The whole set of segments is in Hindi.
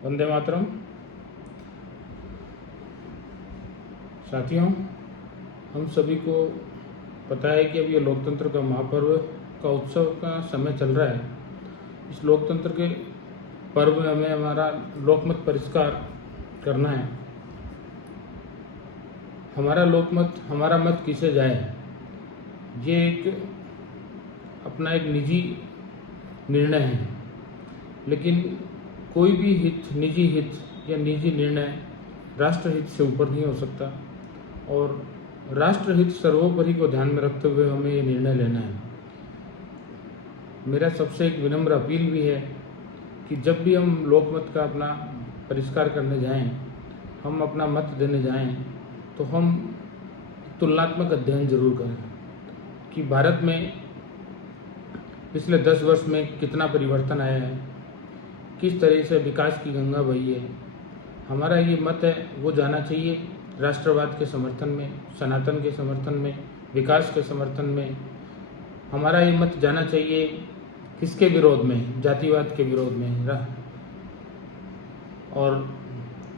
वंदे मातरम। साथियों, हम सभी को पता है कि अब ये लोकतंत्र का महापर्व का उत्सव का समय चल रहा है। इस लोकतंत्र के पर्व में हमें हमारा लोकमत परिष्कार करना है। हमारा लोकमत, हमारा मत किसे जाए, ये अपना एक निजी निर्णय है, लेकिन कोई भी हित, निजी हित या निजी निर्णय राष्ट्रहित से ऊपर नहीं हो सकता और राष्ट्रहित सर्वोपरि को ध्यान में रखते हुए हमें ये निर्णय लेना है। मेरा सबसे एक विनम्र अपील भी है कि जब भी हम लोकमत का अपना परिष्कार करने जाएं, हम अपना मत देने जाएं, तो हम तुलनात्मक अध्ययन जरूर करें कि भारत में पिछले 10 वर्ष में कितना परिवर्तन आया है, किस तरह से विकास की गंगा बही है। हमारा ये मत है वो जाना चाहिए राष्ट्रवाद के समर्थन में, सनातन के समर्थन में, विकास के समर्थन में। हमारा ये मत जाना चाहिए किसके विरोध में, जातिवाद के विरोध में और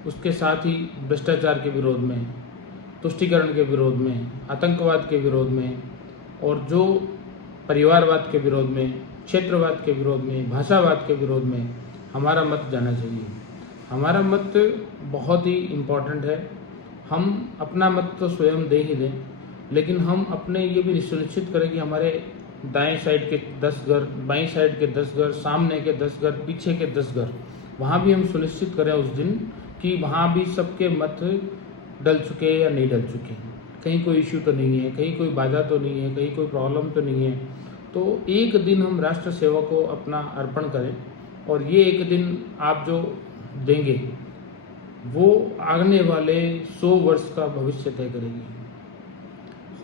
उसके साथ ही भ्रष्टाचार के विरोध में, तुष्टीकरण के विरोध में, आतंकवाद के विरोध में और जो परिवारवाद के विरोध में, क्षेत्रवाद के विरोध में, भाषावाद के विरोध में हमारा मत जाना चाहिए। हमारा मत बहुत ही इम्पोर्टेंट है। हम अपना मत तो स्वयं दे ही दें, लेकिन हम अपने ये भी सुनिश्चित करें कि हमारे दाएं साइड के 10 घर, बाईं साइड के 10 घर, सामने के 10 घर, पीछे के 10 घर, वहाँ भी हम सुनिश्चित करें उस दिन कि वहाँ भी सबके मत डल चुके हैं या नहीं डल चुके हैं, कहीं कोई इश्यू तो नहीं है, कहीं कोई बाधा तो नहीं है, कहीं कोई प्रॉब्लम तो नहीं है। तो एक दिन हम राष्ट्र सेवा को अपना अर्पण करें और ये एक दिन आप जो देंगे वो आने वाले 100 वर्ष का भविष्य तय करेगी।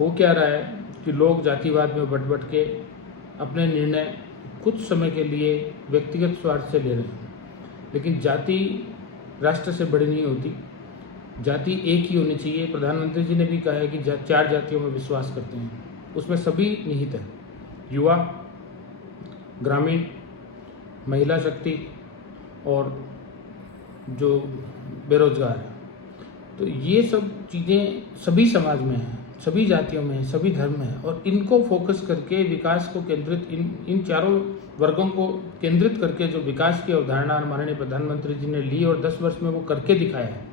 हो क्या रहा है कि लोग जातिवाद में बट के अपने निर्णय कुछ समय के लिए व्यक्तिगत स्वार्थ से ले रहे हैं, लेकिन जाति राष्ट्र से बड़ी नहीं होती। जाति एक ही होनी चाहिए। प्रधानमंत्री जी ने भी कहा है कि 4 जातियों में विश्वास करते हैं, उसमें सभी निहित है, युवा, ग्रामीण, महिला शक्ति और जो बेरोजगार है। तो ये सब चीज़ें सभी समाज में हैं, सभी जातियों में हैं, सभी धर्म में हैं और इनको फोकस करके विकास को केंद्रित, इन चारों वर्गों को केंद्रित करके जो विकास की अवधारणा माननीय प्रधानमंत्री जी ने ली और 10 वर्ष में वो करके दिखाया है।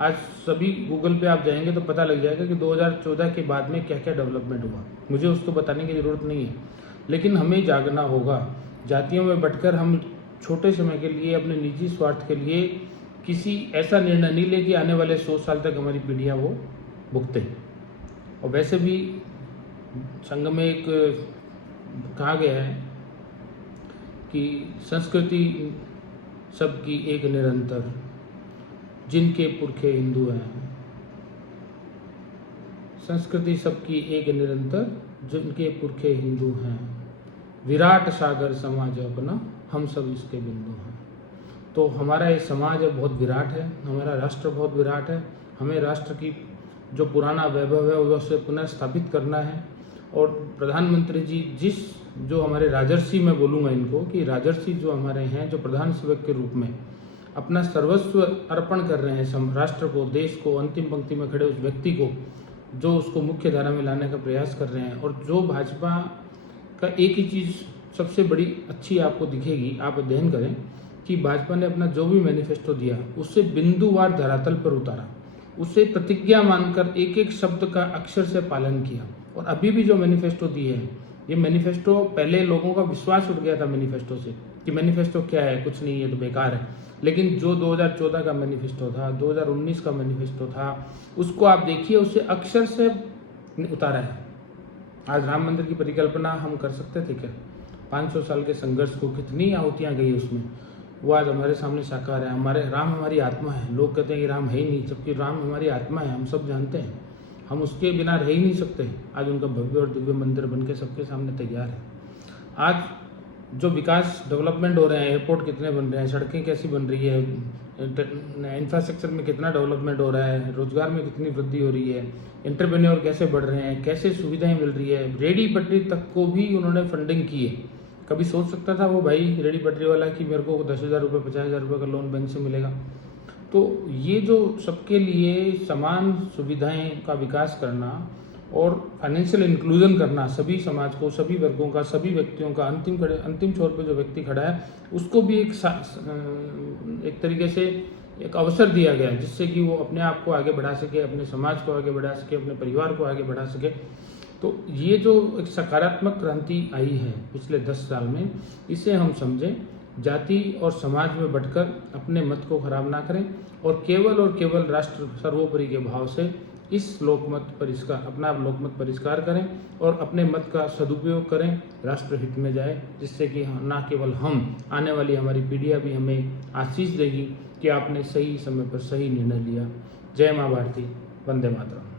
आज सभी गूगल पे आप जाएंगे तो पता लग जाएगा कि 2014 के बाद में क्या क्या डेवलपमेंट हुआ। मुझे उसको बताने की ज़रूरत नहीं है, लेकिन हमें जागना होगा। जातियों में बंटकर हम छोटे समय के लिए अपने निजी स्वार्थ के लिए किसी ऐसा निर्णय नहीं ले कि आने वाले 100 साल तक हमारी पीढ़ियाँ वो भुगते। और वैसे भी संघ में एक कहा गया है कि संस्कृति सबकी एक निरंतर, जिनके पुरखे हिंदू हैं। संस्कृति सबकी एक निरंतर, जिनके पुरखे हिंदू हैं। विराट सागर समाज अपना, हम सब इसके बिंदु हैं। तो हमारा ये समाज बहुत विराट है, हमारा राष्ट्र बहुत विराट है। हमें राष्ट्र की जो पुराना वैभव है उसे पुनः स्थापित करना है। और प्रधानमंत्री जी जो हमारे राजर्षि, मैं बोलूँगा इनको कि राजर्षि जो हमारे हैं, जो प्रधान सेवक के रूप में अपना सर्वस्व अर्पण कर रहे हैं राष्ट्र को, देश को, अंतिम पंक्ति में खड़े उस व्यक्ति को, जो उसको मुख्य धारा में लाने का प्रयास कर रहे हैं। और जो भाजपा का एक ही चीज़ सबसे बड़ी अच्छी आपको दिखेगी, आप अध्ययन करें कि भाजपा ने अपना जो भी मैनिफेस्टो दिया उससे बिंदुवार धरातल पर उतारा, उससे प्रतिज्ञा मानकर एक एक शब्द का अक्षर से पालन किया। और अभी भी जो मैनिफेस्टो दिए हैं, ये मैनिफेस्टो, पहले लोगों का विश्वास उठ गया था मैनिफेस्टो से कि मैनिफेस्टो क्या है, कुछ नहीं है, तो बेकार है। लेकिन जो 2014 का मैनिफेस्टो था, 2019 का मैनिफेस्टो था, उसको आप देखिए, उससे अक्षर से उतारा है। आज राम मंदिर की परिकल्पना हम कर सकते थे क्या? 500 साल के संघर्ष को कितनी आहुतियाँ गई उसमें, वो आज हमारे सामने साकार है। हमारे राम हमारी आत्मा है। लोग कहते हैं कि राम है ही नहीं, जबकि राम हमारी आत्मा है, हम सब जानते हैं। हम उसके बिना रह ही नहीं सकते। आज उनका भव्य और दिव्य मंदिर बनके सबके सामने तैयार है। आज जो विकास, डेवलपमेंट हो रहे हैं, एयरपोर्ट कितने बन रहे हैं, सड़कें कैसी बन रही है, इंफ्रास्ट्रक्चर में कितना डेवलपमेंट हो रहा है, रोजगार में कितनी वृद्धि हो रही है, एंटरप्रेन्योर कैसे बढ़ रहे हैं, कैसे सुविधाएं मिल रही है, रेडी पटरी तक को भी उन्होंने फंडिंग की है। कभी सोच सकता था वो भाई रेडी पटरी वाला कि मेरे को 10,000 रुपये 50,000 रुपये का लोन बैंक से मिलेगा? तो ये जो सबके लिए समान सुविधाएं का विकास करना और फाइनेंशियल इंक्लूजन करना, सभी समाज को, सभी वर्गों का, सभी व्यक्तियों का, अंतिम छोर पे जो व्यक्ति खड़ा है उसको भी एक तरीके से एक अवसर दिया गया जिससे कि वो अपने आप को आगे बढ़ा सके, अपने समाज को आगे बढ़ा सके, अपने परिवार को आगे बढ़ा सके। तो ये जो एक सकारात्मक क्रांति आई है पिछले 10 साल में, इसे हम समझें, जाति और समाज में बढ़कर अपने मत को खराब ना करें और केवल राष्ट्र सर्वोपरि के भाव से इस अपना लोकमत परिष्कार करें और अपने मत का सदुपयोग करें, राष्ट्र हित में जाए, जिससे कि ना केवल हम, आने वाली हमारी पीढ़ियाँ भी हमें आशीष देगी कि आपने सही समय पर सही निर्णय लिया। जय माँ भारती, वंदे मातरम।